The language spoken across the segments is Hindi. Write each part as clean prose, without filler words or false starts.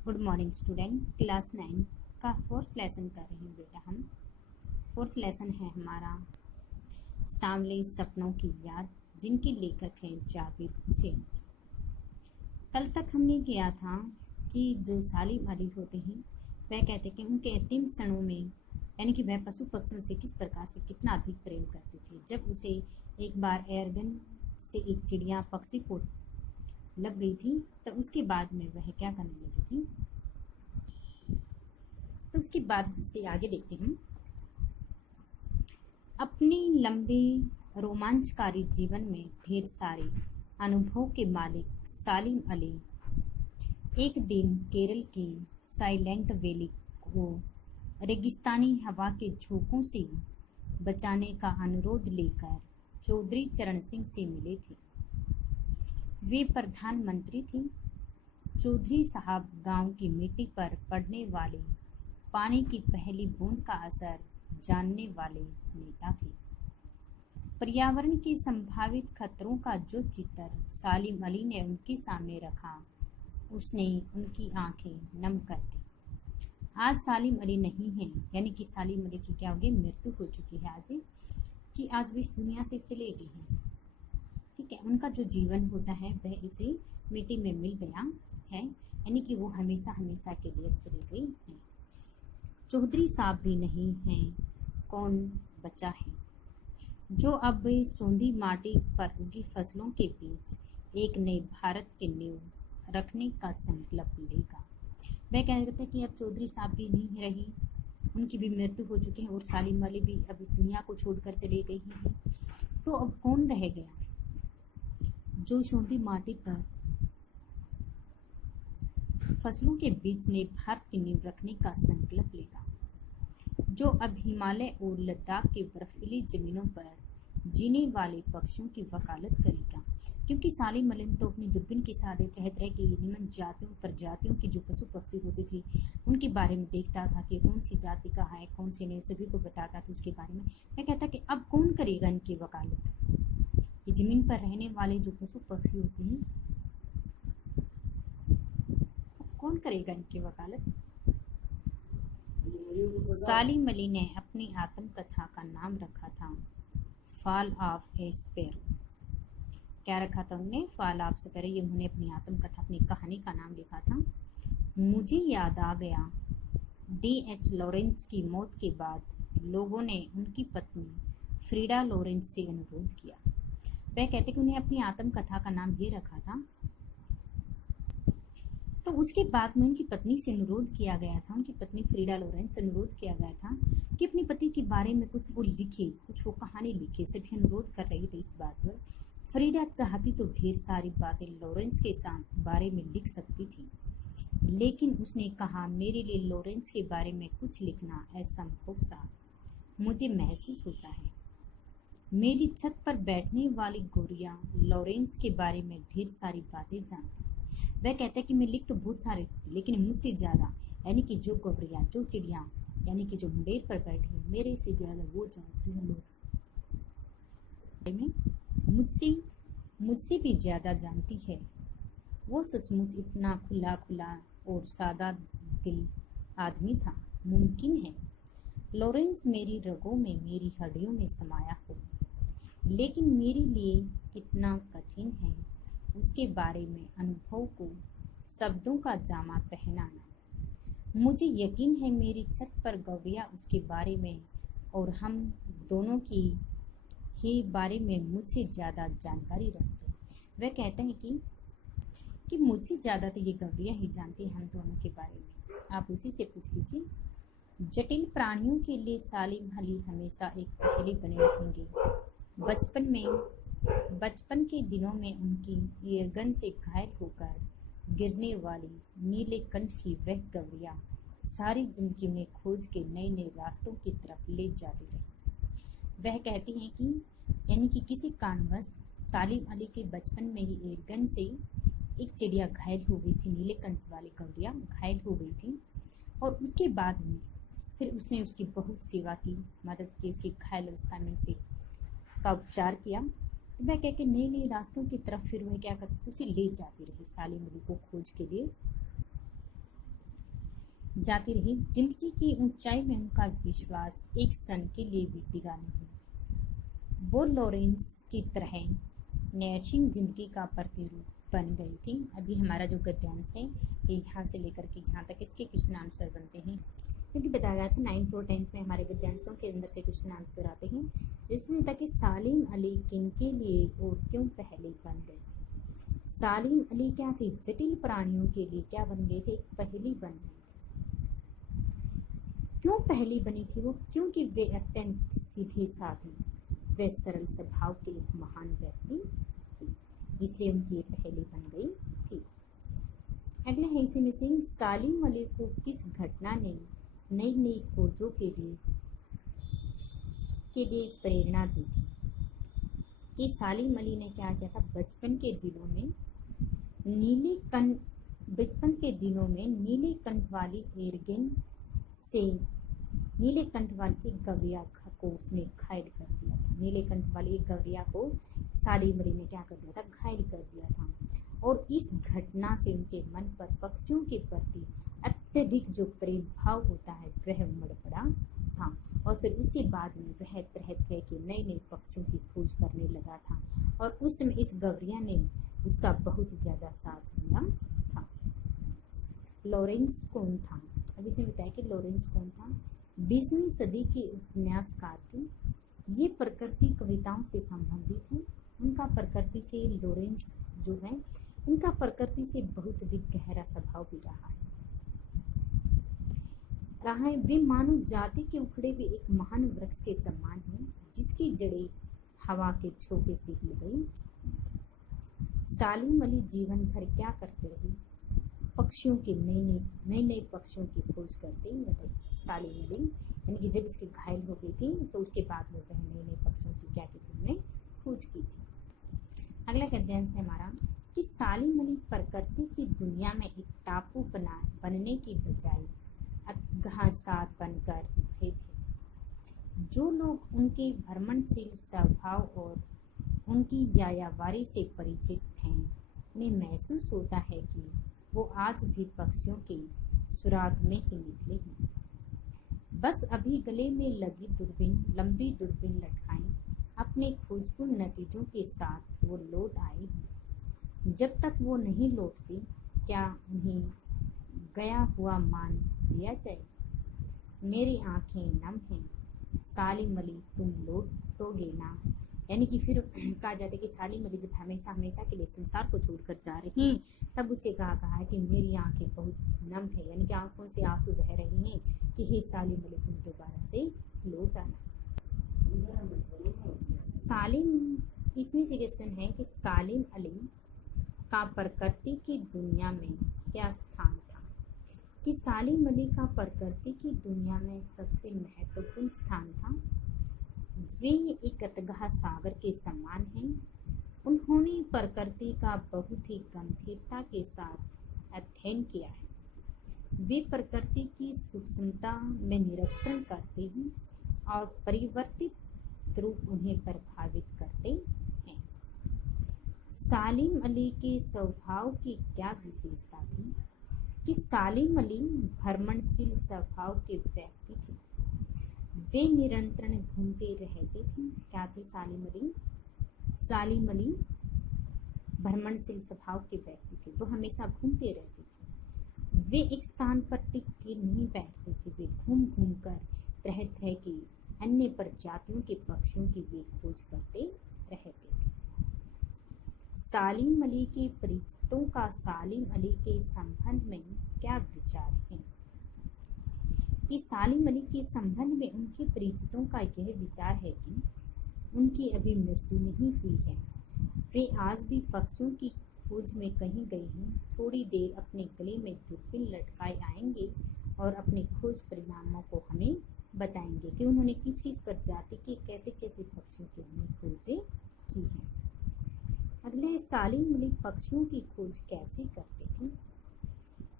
Good morning student. क्लास 9 का फोर्थ लेसन कर रहे हैं बेटा। हम फोर्थ लेसन है हमारा सांवले सपनों की याद, जिनके लेखक हैं जाबिर हुसैन। कल तक हमने किया था कि जो सालिम अली होते हैं वह कहते हैं कि उनके अंतिम क्षणों में यानी कि वह पशु पक्षियों से किस प्रकार से कितना अधिक प्रेम करते थे। जब उसे एक बार एयरगन से एक चिड़िया पक्षी को लग गई थी तो उसके बाद में वह क्या करने लगी थी, तो उसके बाद से आगे देखते हैं। अपने लंबे रोमांचकारी जीवन में ढेर सारे अनुभव के मालिक सालिम अली एक दिन केरल की साइलेंट वैली को रेगिस्तानी हवा के झोंकों से बचाने का अनुरोध लेकर चौधरी चरण सिंह से मिले थे। वे प्रधानमंत्री थे। चौधरी साहब गांव की मिट्टी पर पड़ने वाले पानी की पहली बूंद का असर जानने वाले नेता थे। पर्यावरण के संभावित खतरों का जो चित्र सालिम अली ने उनके सामने रखा, उसने उनकी आंखें नम कर दी। आज सालिम अली नहीं है, यानी कि सालिम अली की क्या होगी, मृत्यु हो चुकी है आज, कि आज वे इस दुनिया से चले गए हैं। ठीक है, उनका जो जीवन होता है वह इसे मिट्टी में मिल गया है, यानी कि वो हमेशा हमेशा के लिए चले गए हैं। चौधरी साहब भी नहीं हैं, कौन बचा है जो अब सोंधी माटी पर उगी फसलों के बीच एक नए भारत के नींव रखने का संकल्प लेगा। वह कहते हैं कि अब चौधरी साहब भी नहीं रही, उनकी भी मृत्यु हो चुकी है और सालिम अली भी अब इस दुनिया को छोड़कर चले गई हैं। तो अब कौन रह गया जो सोंधी माटी पर फसलों के बीच नए भारत की नींव रखने का संकल्प लेगा, जो अब हिमालय और लद्दाख की बर्फीली जमीनों पर जीने वाले पक्षियों की वकालत करेगा। क्योंकि सालिम अली तो अपनी दूरबीन के साथ तरह तरह की निम्न जातियों प्रजातियों की जो पशु पक्षी होते थे उनके बारे में देखता था कि कौन सी जाति का है, कौन सी नहीं, सभी को बताता था उसके बारे में। मैं कहता कि अब कौन करेगा इनकी वकालत, ये जमीन पर रहने वाले जो पशु पक्षी होते हैं कौन करेगा इनकी वकालत। सालिम अली ने अपनी आत्मकथा का नाम रखा था फॉल ऑफ ए स्पैरो। क्या रखा था उन्होंने? Fall of sparrow. ये उन्होंने अपनी आत्मकथा, अपनी कहानी का नाम लिखा था। मुझे याद आ गया, D.H. लॉरेंस की मौत के बाद लोगों ने उनकी पत्नी फ्रीडा लॉरेंस से अनुरोध किया। वह कहते कि उन्हें अपनी आत्मकथा का नाम ये रखा था। तो उसके बाद में उनकी पत्नी से अनुरोध किया गया था, उनकी पत्नी फ्रीडा लॉरेंस से अनुरोध किया गया था कि अपनी पति के बारे में कुछ वो लिखे, कुछ वो कहानी लिखे। सभी अनुरोध कर रही थी इस बात पर। फ्रीडा चाहती तो ढेर सारी बातें लॉरेंस के साथ बारे में लिख सकती थी, लेकिन उसने कहा मेरे लिए लॉरेंस के बारे में कुछ लिखना असंभव सा मुझे महसूस होता है। मेरी छत पर बैठने वाली गोरिया लॉरेंस के बारे में ढेर सारी बातें जानती। वह कहता है कि मैं लिख तो बहुत सारे, लेकिन मुझसे ज़्यादा, यानी कि जो गोबरिया, जो चिड़िया, यानी कि जो मुंडेर पर बैठी है, मेरे से ज़्यादा वो जानती है लोग, मुझसे भी ज़्यादा जानती है। वो सचमुच इतना खुला खुला और सादा दिल आदमी था। मुमकिन है लॉरेंस मेरी रगों में, मेरी हड्डियों में समाया हो, लेकिन मेरे लिए कितना कठिन है उसके बारे में अनुभव को शब्दों का जामा पहनाना। मुझे यकीन है मेरी छत पर गौरिया उसके बारे में और हम दोनों की ही बारे में मुझसे ज़्यादा जानकारी रखते। वह कहते हैं कि मुझसे ज़्यादा तो ये गौरिया ही जानती है हम दोनों के बारे में, आप उसी से पूछ लीजिए। जटिल प्राणियों के लिए सालिम अली हमेशा एक पहेली बने रहेंगे। बचपन के दिनों में उनकी एयरगन से घायल होकर गिरने वाली नीले कंठ की वह गौरिया सारी जिंदगी में खोज के नए नए रास्तों की तरफ ले जाती रही। वह कहती हैं कि यानी कि किसी कारणवश सालिम अली के बचपन में ही एयरगन से एक चिड़िया घायल हो गई थी, नीले कंठ वाली गौरिया घायल हो गई थी, और उसके बाद में फिर उसने उसकी बहुत सेवा की, मदद की, उसकी घायल अवस्था में उसे का उपचार किया। तो वह कह के नए नए रास्तों की तरफ फिर वह क्या करती थी, उसे ले जाती रही सालिम अली को खोज के लिए। जाती रही। जिंदगी की ऊंचाई में उनका विश्वास एक क्षण के लिए भी डिगा नहीं। वो लॉरेंस की तरह नैशिंग जिंदगी का प्रतिरूप बन गई थी। अभी हमारा जो गद्यांश है ये यहाँ से लेकर के यहाँ तक इसके क्वेश्चन आंसर बनते हैं, क्योंकि बताया गया था 9th और 10th में हमारे गद्यांशों के अंदर से क्वेश्चन आंसर आते हैं। इसमें था कि सालिम अली किनके लिए और क्यों पहले बन गए थे। सालिम अली क्या थे? जटिल प्राणियों के लिए क्या बन गए थे? एक पहेली बन गए थे। क्यों पहेली बनी थी वो? क्योंकि वे अत्यंत सीधे साधे वे सरल स्वभाव के एक महान व्यक्ति थे, इसलिए उनकी ये पहेली बन गई थी। अगला है इसी में से सालिम अली को किस घटना ने नई नई खोजों के लिए प्रेरणा दी थी। कि सालिम अली ने क्या किया था? बचपन के दिनों में नीले कंठ वाली एरगेन से नीले कंठ वाली एक गवैया को उसने घायल कर दिया था। नीले कंठ वाली एक गवैया को सालिम अली ने क्या कर दिया था? घायल कर दिया था। और इस घटना से उनके मन पर पक्षियों के प्रति अत्यधिक जो प्रेम भाव होता है वह उमड़ पड़ा था। और फिर उसके बाद में वह तरह तरह के नए नए पक्षियों की खोज करने लगा था। और उस समय इस गवैया ने उसका बहुत ज्यादा साथ दिया था। लॉरेंस कौन था? अब इसमें बताया कि लॉरेंस कौन था। 20वीं सदी के उपन्यासकार थे। ये प्रकृति कविताओं से संबंधित है। उनका प्रकृति से लॉरेंस जो है उनका प्रकृति से बहुत अधिक गहरा स्वभाव भी रहा है। वे मानव जाति के उखड़े हुए एक महान वृक्ष के समान है जिसकी जड़ें हवा के झोंके से हिल गई। सालिम अली जीवन भर क्या करते रहे? पक्षियों के नए पक्षियों की खोज करते रहे सालिम अली। यानी कि जब इसकी घायल हो गई थी तो उसके बाद में वह नए पक्षियों की क्या की थी? उन्होंने खोज की थी। अगला गद्यांश है हमारा कि सालिम अली प्रकृति की दुनिया में एक टापू बनने की बजाय घासार बनकर उभरे थे। जो लोग उनके भ्रमणशील स्वभाव और उनकी यायावारी से परिचित थे उन्हें महसूस होता है कि वो आज भी पक्षियों के सुराग में ही निकले हैं। बस अभी गले में लगी लंबी दूरबीन लटकाई अपने खोजपूर्ण नतीजों के साथ वो लौट आए हैं। जब तक वो नहीं लौटती क्या उन्हें गया हुआ मान लिया जाए? मेरी आंखें नम हैं सालिम अली, तुम लौटोगे ना? यानी कि फिर कहा जाता है कि सालिम अली जब हमेशा हमेशा के लिए संसार को छोड़कर जा रही हैं तब उसे कहा है कि मेरी आंखें बहुत नम है, यानी कि आंखों से आंसू बह रहे हैं कि हे सालिम अली तुम दोबारा से लौट आना। इसमें से क्वेश्चन है कि सालिम अली का प्रकृति की दुनिया में क्या स्थान था। कि सालिम अली का प्रकृति की दुनिया में सबसे महत्वपूर्ण स्थान था। वे एक अथाह सागर के समान हैं। उन्होंने प्रकृति का बहुत ही गंभीरता के साथ अध्ययन किया है। वे प्रकृति की सूक्ष्मता में निरीक्षण करते हैं और परिवर्तित रूप उन्हें प्रभावित करते हैं। सालिम अली के स्वभाव की क्या विशेषता थी? कि सालिम अली भ्रमणशील स्वभाव के व्यक्ति थे। वे निरंतर घूमते रहते थे। क्या थे सालिम अली? सालिम अली भ्रमणशील स्वभाव के व्यक्ति थे, वो हमेशा घूमते रहते थे। वे एक स्थान पर टिक के नहीं बैठते थे, वे घूम घूम कर तरह तरह की अन्य प्रजातियों के पक्षियों की वे खोज करते रहते थे। सालिम अली के परिचितों का सालिम अली के संबंध में क्या विचार है? कि सालिम अली के संबंध में उनके परिचितों का यह विचार है कि उनकी अभी मृत्यु नहीं हुई है। वे आज भी पक्षियों की खोज में कहीं गए हैं। थोड़ी देर अपने गले में दूरबीन लटकाए आएंगे और अपने खोज परिणामों को हमें बताएंगे कि उन्होंने किस किस प्रजाति के कैसे कैसे पक्षियों की उन्होंने खोजें की है। अगले सालिम अली पक्षियों की खोज कैसे करते थे?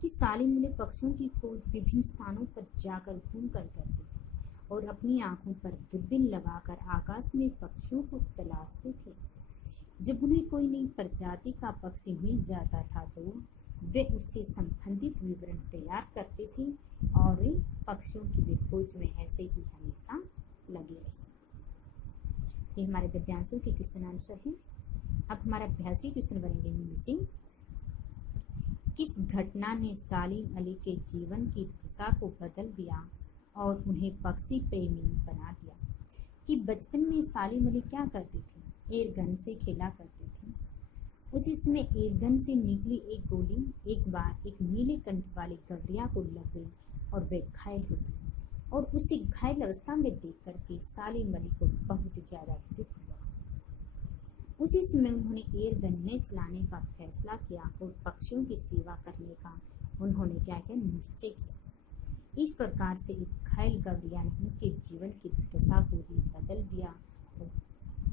कि सालिम अली पक्षियों की खोज विभिन्न स्थानों पर जाकर घूमकर करते थे और अपनी आंखों पर दूरबीन लगाकर आकाश में पक्षियों को तलाशते थे। जब उन्हें कोई नई प्रजाति का पक्षी मिल जाता था तो वे उससे संबंधित विवरण तैयार करते थे और पक्षियों की वे खोज में ऐसे ही हमेशा लगे रहे। ये हमारे गद्यांशों के क्वेश्चन आंसर हैं। अब हमारे अभ्यास के क्वेश्चन बनेंगे इनमें से किस घटना ने सालिम अली के जीवन की दिशा को बदल दिया और उन्हें पक्षी प्रेमी बना दिया। कि बचपन में सालिम अली क्या करते थे? एयरगन से खेला करते थे। उसी समय एयरगन से निकली एक गोली एक बार एक नीले कंठ वाली गवरिया को लग गई और वे घायल हो गई और उसी घायल अवस्था में देख करके सालिम अली को बहुत ज्यादा दुख हुआ। उसी समय उन्होंने एयरगन ने चलाने का फैसला किया और पक्षियों की सेवा करने का उन्होंने क्या किया? निश्चय किया। इस प्रकार से एक घायल गवरिया ने उनके जीवन की दशा को ही बदल दिया और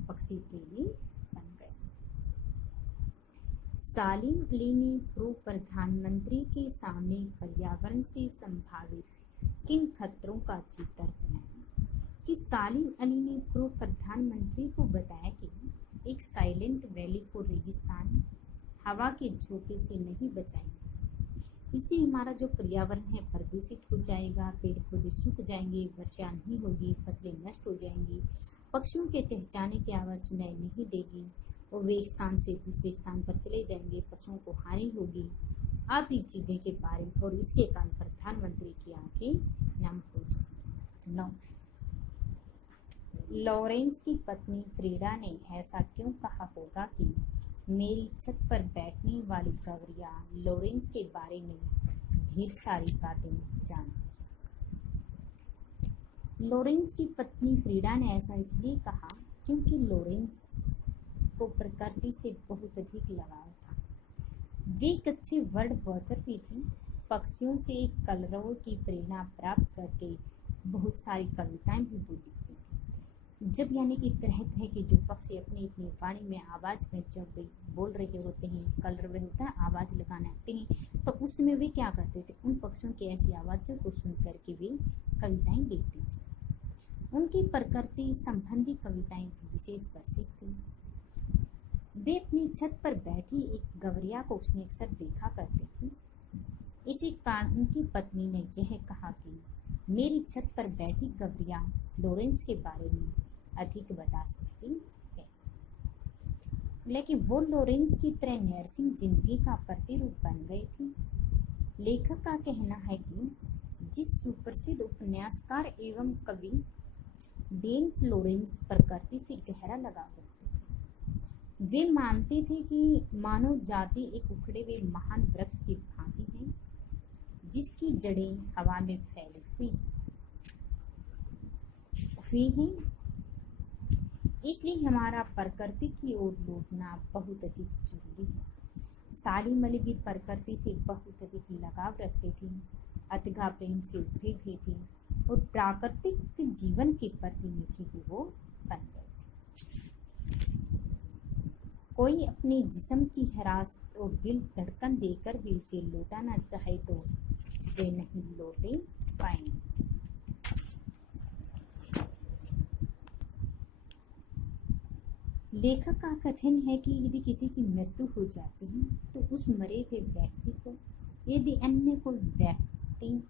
पक्षी प्रेमी बन गए। सालिम अली ने पूर्व प्रधानमंत्री के सामने पर्यावरण से संभावित किन खतरों का चित्र बनाया? कि सालिम अली ने पूर्व प्रधानमंत्री को बताया कि एक साइलेंट वैली को रेगिस्तान हवा के झोंके से नहीं बचाएंगे। इससे हमारा जो पर्यावरण है प्रदूषित हो जाएगा, पेड़ पौधे सूख जाएंगे, वर्षा नहीं होगी, फसलें नष्ट हो जाएंगी, पक्षियों के चहचहाने की आवाज़ सुनाई नहीं देगी और वे स्थान से दूसरे स्थान पर चले जाएंगे, पशुओं को हानि होगी आदि चीज़ें के बारे में और इसके कारण प्रधानमंत्री की आंखें नम हो जाएंगी। 9 लॉरेंस की पत्नी फ्रीडा ने ऐसा क्यों कहा होगा कि मेरी छत पर बैठने वाली गवरिया लॉरेंस के बारे में ढेर सारी बातें जानती है? लॉरेंस की पत्नी फ्रीडा ने ऐसा इसलिए कहा क्योंकि लॉरेंस को प्रकृति से बहुत अधिक लगाव था। वे एक अच्छे बर्ड वॉचर भी थे। पक्षियों से कलरव की प्रेरणा प्राप्त करके बहुत सारी कविताएं भी बोली। जब यानी कि तरह तरह के जो पक्षी अपनी अपनी वाणी में आवाज़ में जब बोल रहे होते हैं, कलरव होता है, आवाज़ लगाने आते हैं, तो उसमें वे क्या करते थे? उन पक्षियों की ऐसी आवाज़ों को सुन करके वे कविताएं लिखते थे। उनकी प्रकृति संबंधी कविताएं विशेष प्रसिद्ध थी। वे अपनी छत पर बैठी एक गवरिया को उसने अक्सर देखा करते थे। इसी कारण उनकी पत्नी ने यह कहा कि मेरी छत पर बैठी गवरिया लॉरेंस के बारे में अधिक बता सकती है। लेकिन वो लॉरेंस की तरह नर्सिंग जिंदगी का प्रतिरूप बन गए थे। लेखक का कहना है कि जिस सुप्रसिद्ध उपन्यासकार एवं कवि डेनिस लॉरेंस प्रकृति से गहरा लगाव रखते थे। वे मानते थे कि मानव जाति एक उखड़े हुए महान वृक्ष की भांति है जिसकी जड़ें हवा में फैली हुई हैं। इसलिए हमारा प्रकृति की ओर लौटना बहुत अधिक जरूरी है। सालिम अली भी प्रकृति से बहुत अधिक लगाव रखते थे, अथाह प्रेम से उभरे भी थे और प्राकृतिक जीवन के प्रतिनिधि भी वो बन गए थे। कोई अपने जिस्म की हिरासत और दिल धड़कन देकर भी उसे लौटाना चाहे तो वे नहीं लौटे पाएंगे। लेखक का कथन है कि यदि किसी की मृत्यु हो जाती है तो उस मरे हुए व्यक्ति को यदि अन्य कोई व्यक्ति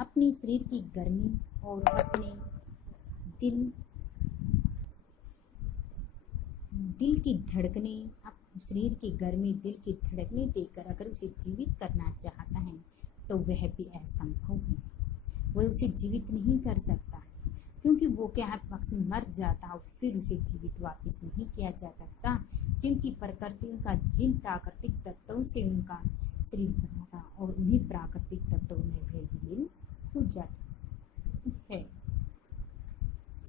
अपनी शरीर की गर्मी और अपने दिल की धड़कने शरीर की गर्मी दिल की धड़कने देकर अगर उसे जीवित करना चाहता है तो वह भी असंभव है। वह उसे जीवित नहीं कर सकता है क्योंकि वो क्या है, पक्षी मर जाता और फिर उसे जीवित वापस नहीं किया जा सकता क्योंकि प्रकृति उनका जिन प्राकृतिक तत्वों से उनका शरीर बना था और उन्हीं प्राकृतिक तत्वों में वह विलीन हो जाता है।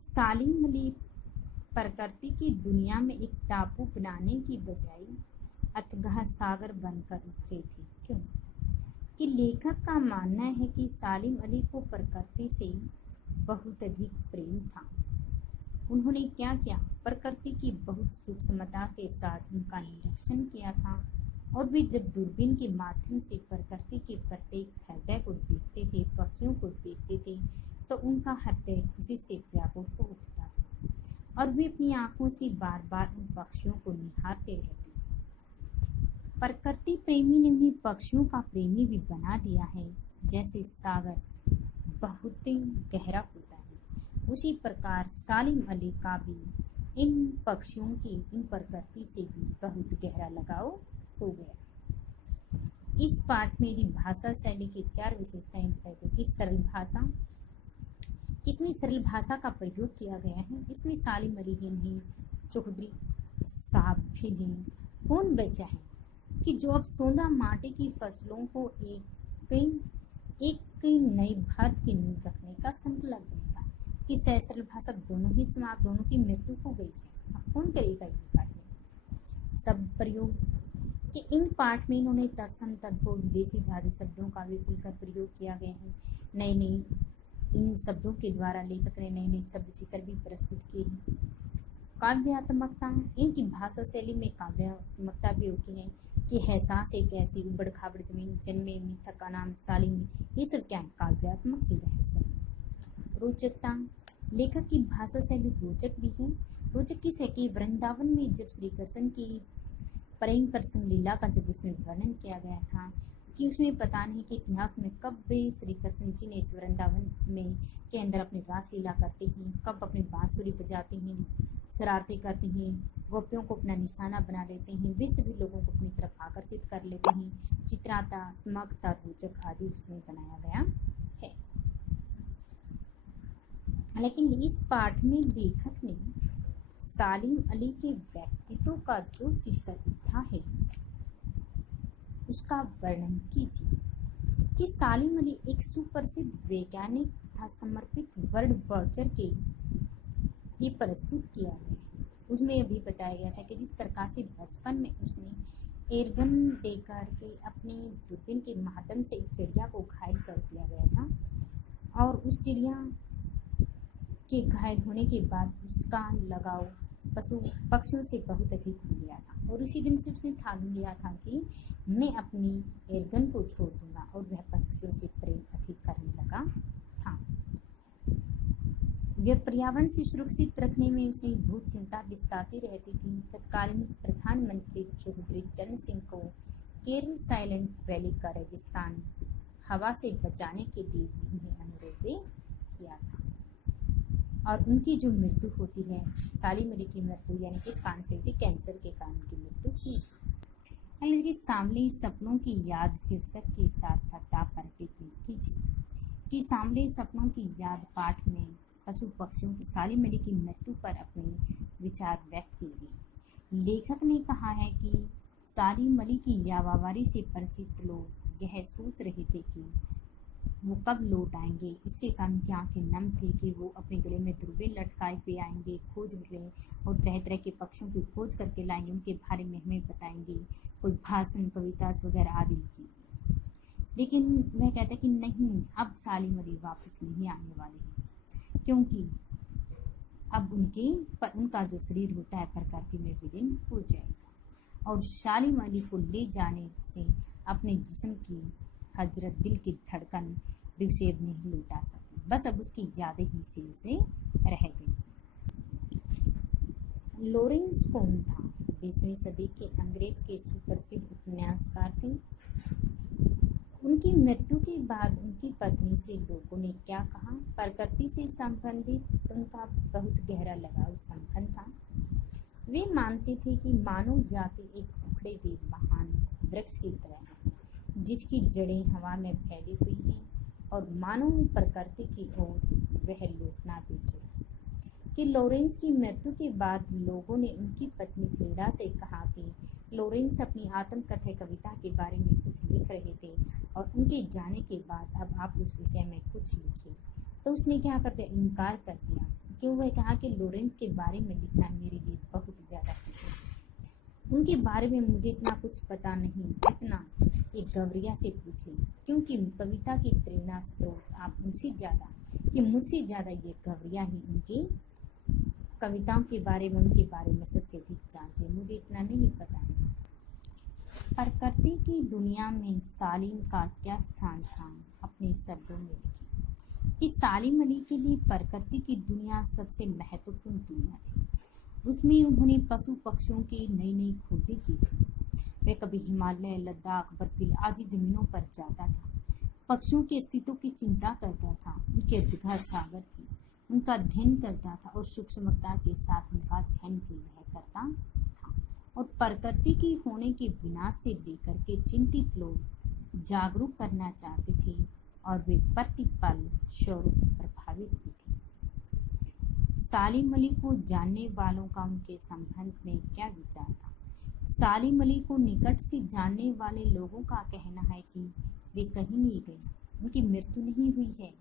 सालिम अली प्रकृति की दुनिया में एक टापू बनाने की बजाय अथाह सागर बनकर उभरे थे। क्यों? कि लेखक का मानना है कि सालिम अली को प्रकृति से बहुत अधिक प्रेम था। उन्होंने क्या किया? प्रकृति की बहुत सूक्ष्मता के साथ उनका निरीक्षण किया था और वे जब दूरबीन के माध्यम से प्रकृति के प्रत्येक हृदय को देखते थे, पक्षियों को देखते थे, तो उनका हृदय खुशी से व्याकुल हो उठता था और वे अपनी आंखों से बार बार उन पक्षियों को निहारते रहते थे। प्रकृति प्रेमी ने उन्हें पक्षियों का प्रेमी भी बना दिया है। जैसे सागर बहुत ही गहरा होता है, उसी प्रकार सालिम अली का भी इन पक्षियों की, इन प्रकृति से भी बहुत गहरा लगाव हो गया। इस पाठ में यदि भाषा शैली की 4 विशेषताएं बताई कि सरल भाषा, इसमें सरल भाषा का प्रयोग किया गया है। इसमें सालिम अली ही नहीं, चौधरी साहब भी नहीं, कौन बचा है कि जो अब सौंदा माटी की फसलों को एक नई भारत की नींव रखने का संकल्प लेगा कि सरल भाषा दोनों ही समाप्त, दोनों की मृत्यु हो गई है। अब कौन करेगा ये कार्य? सब प्रयोग कि इन पाठ में इन्होंने तत्सम तद्भव विदेशी जाति शब्दों का भी खुलकर प्रयोग किया गया है। नई नई इन शब्दों के द्वारा लेखक ने नए नए शब्द चित्र भी प्रस्तुत किए हैं। काव्यात्मकता, इनकी भाषा शैली में काव्यात्मकता भी होती है कि एहसास एक ऐसी उबड़ खाबड़ जमीन जन्मे मिथक का नाम सालिम, ये सब क्या है? काव्यात्मक ही रहस्य है। रोचकता, लेखक की भाषा शैली रोचक भी है। रोचक किस है कि वृंदावन में जब श्री कृष्ण की प्रेम प्रसंग लीला का जब उसमें वर्णन किया गया था कि उसमें पता नहीं कि इतिहास में कब भी श्री कृष्ण जी ने इस वृंदावन में के अंदर अपनी रास लीला करते हैं, कब अपनी बांसुरी बजाते हैं, शरारतें करते हैं, गोपियों को अपना निशाना बना लेते हैं, वे सभी लोगों को अपनी तरफ आकर्षित कर लेते हैं। चित्रात्मकता, रोचक आदि उसमें बनाया गया है। लेकिन इस पाठ में लेखक ने सालिम अली के व्यक्तित्व का जो चित्र उठा है उसका वर्णन कीजिए कि सालिम अली एक सुप्रसिद्ध वैज्ञानिक तथा समर्पित वर्ड वाचर के लिए प्रस्तुत किया गया है। उसमें अभी बताया गया था कि जिस प्रकार से बचपन में उसने एयरगन देकर के अपनी दूरबीन के माध्यम से एक चिड़िया को घायल कर दिया गया था और उस चिड़िया के घायल होने के बाद उसका लगाव पक्षियों से बहुत अधिक हो गया था और उसी दिन से उसने ठान लिया था कि मैं अपनी एयरगन को छोड़ दूंगा और वह पक्षियों से प्रेम अधिक करने लगा था। वह पर्यावरण से सुरक्षित रखने में उसने बहुत चिंता बिताती रहती थी। तत्कालीन प्रधानमंत्री चौधरी चरण सिंह को केरल साइलेंट वैली का रेगिस्तान हवा से बचाने के लिए उन्हें अनुरोध किया था और उनकी जो मृत्यु होती है, सालिम अली की मृत्यु यानी किस कारण से हुई थी? कैंसर के कारण की मृत्यु हुई थी। सांवले सपनों की याद शीर्षक की सार्थकता पर टिप्पणी कीजिए कि सांवले सपनों की याद पाठ में पशु पक्षियों की सालिम अली की मृत्यु पर अपने विचार व्यक्त किए गए। लेखक ने कहा है कि सालिम अली की यावावारी से परिचित लोग यह सोच रहे थे कि वो कब लौट आएंगे। इसके कारण की आंखें नम थी कि वो अपने गले में दूरबीन लटकाए पे आएंगे, खोज निकले और तरह तरह के पक्षियों की खोज करके लाएंगे, उनके बारे में हमें बताएंगे, कोई भाषण कविता वगैरह आदि लिखेंगे। लेकिन वह कहता है कि नहीं, अब सालिम अली वापस नहीं आने वाले हैं क्योंकि अब उनका जो शरीर होता है प्रकृति में विलीन हो जाएगा और सालिम अली को ले जाने से अपने जिस्म की हजरत दिल की धड़कन भी उसे अब नहीं लौटा सकती, बस अब उसकी यादें ही से रह गई। लॉरेंस कौन था? 20वीं सदी के अंग्रेज के सुप्रसिद्ध उपन्यासकार थे। उनकी मृत्यु के बाद उनकी पत्नी से लोगों ने क्या कहा? प्रकृति से संबंधित उनका बहुत गहरा लगाव संबंध था। वे मानते थे कि मानव जाति एक उखड़े हुए महान वृक्ष की तरह है जिसकी जड़ें हवा में फैली हुई हैं और मानव प्रकृति की ओर वह लौटना भी चाहिए। कि लॉरेंस की मृत्यु के बाद लोगों ने उनकी पत्नी फ्रीडा से कहा कि लॉरेंस अपनी आत्मकथा कविता के बारे में कुछ लिख रहे थे और उनके जाने के बाद अब आप उस विषय में कुछ लिखिए। तो उसने क्या कर दिया? इनकार कर दिया। क्यों? वह कहा कि लॉरेंस के बारे में लिखना मेरे लिए बहुत ज़्यादा कठिन है, उनके बारे में मुझे इतना कुछ पता नहीं जितना एक गवरिया से पूछे, क्योंकि कविता की प्रेरणा स्रोत आप मुझसे ज़्यादा ये गवरिया ही उनकी कविताओं के बारे में, उनके बारे में सबसे अधिक जानते हैं, मुझे इतना नहीं पता है। प्रकृति की दुनिया में सालिम का क्या स्थान था? अपने शब्दों में लिखिए कि सालिम अली के लिए प्रकृति की दुनिया सबसे महत्वपूर्ण दुनिया थी। उसमें उन्होंने पशु पक्षियों की नई नई खोजें की थी। वह कभी हिमालय, लद्दाख, बर्फीली आदि जमीनों पर जाता था। पक्षियों के अस्तित्व की चिंता करता था, उनके दीर्घा सागर थी, उनका अध्ययन करता था और सूक्ष्मता के साथ उनका अध्ययन भी वह करता था। और प्रकृति की होने के विनाश से लेकर के चिंतित लोग जागरूक करना चाहते थे और वे प्रतिपल स्वरूप प्रभावित भी थे। सालिम अली को जानने वालों का उनके संबंध में क्या विचार था? सालिम अली को निकट से जानने वाले लोगों का कहना है कि वे कहीं नहीं गए, उनकी मृत्यु नहीं हुई है,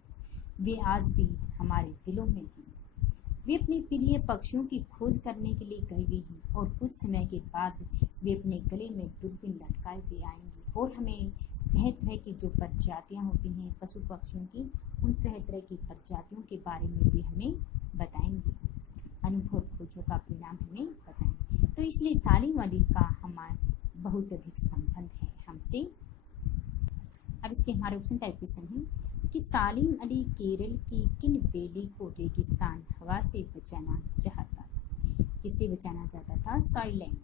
वे आज भी हमारे दिलों में हैं। वे अपने प्रिय पक्षियों की खोज करने के लिए गए हुए हैं और कुछ समय के बाद वे अपने गले में दूरबीन लटकाए हुए आएंगे और हमें तरह तरह की जो प्रजातियां होती हैं पशु पक्षियों की, उन तरह तरह की प्रजातियों के बारे में भी हमें बताएंगे, अनुभव खोजों का परिणाम हमें बताएंगे। तो इसलिए सालिम अली का हमारा बहुत अधिक संबंध है हमसे। अब इसके हमारे ऑप्शन टाइप क्वेश्चन है कि सालिम अली केरल की किन वैली को रेगिस्तान हवा से बचाना चाहता था? किससे बचाना चाहता था? सॉइलैंड।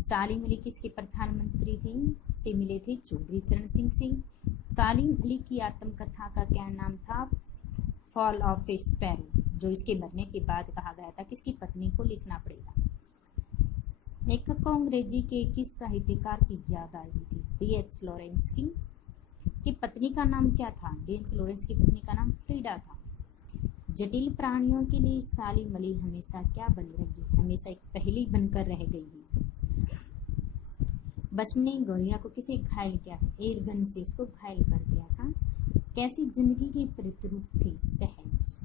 सालिम अली किसके प्रधानमंत्री थे? से मिले थे चौधरी चरण सिंह से। सालिम अली की आत्मकथा का क्या नाम था? फॉल ऑफ ए स्पैरो, जो इसके मरने के बाद कहा गया था किसकी पत्नी को लिखना पड़ेगा। लेखक को अंग्रेजी के किस साहित्यकार की याद आई थी? डी.एच. लॉरेंस की पत्नी का नाम क्या था? डी.एच. लॉरेंस की पत्नी का नाम फ्रीडा था। जटिल प्राणियों के लिए सालिम अली हमेशा क्या बनी रही? हमेशा एक पहेली बनकर रह गई है। बचपन में गौरिया को किसे घायल किया था? एयर गन से उसको घायल कर दिया था। कैसी जिंदगी की प्रतिरूप थी? सहज।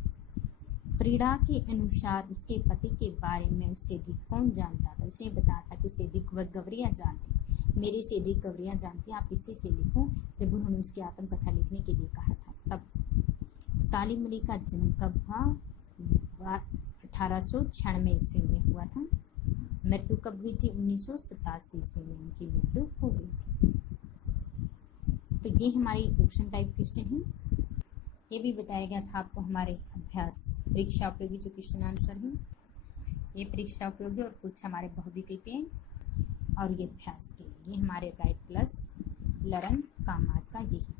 फ्रीडा के अनुसार उसके पति के बारे में उससे अधिक कौन जानता था? उसने बताया था कि उससे अधिक वह गवरिया जानती, मेरे से अधिक गवरिया जानती, आप इसी से लिखो। जब उन्होंने उसकी आत्मकथा लिखने के लिए कहा था तब। सालिम अली का जन्म कब हुआ? 1896 ईस्वी में हुआ था। मृत्यु कब हुई थी? 1987 ईस्वी में उनकी मृत्यु हो गई थी। तो ये हमारी ऑप्शन टाइप क्वेश्चन है। ये भी बताया गया था आपको हमारे अभ्यास परीक्षा उपयोगी जो क्वेश्चन आंसर है, ये परीक्षा उपयोगी और कुछ हमारे बहुविकल्पीय और ये अभ्यास के, ये हमारे राइट प्लस लर्न काम आज का यही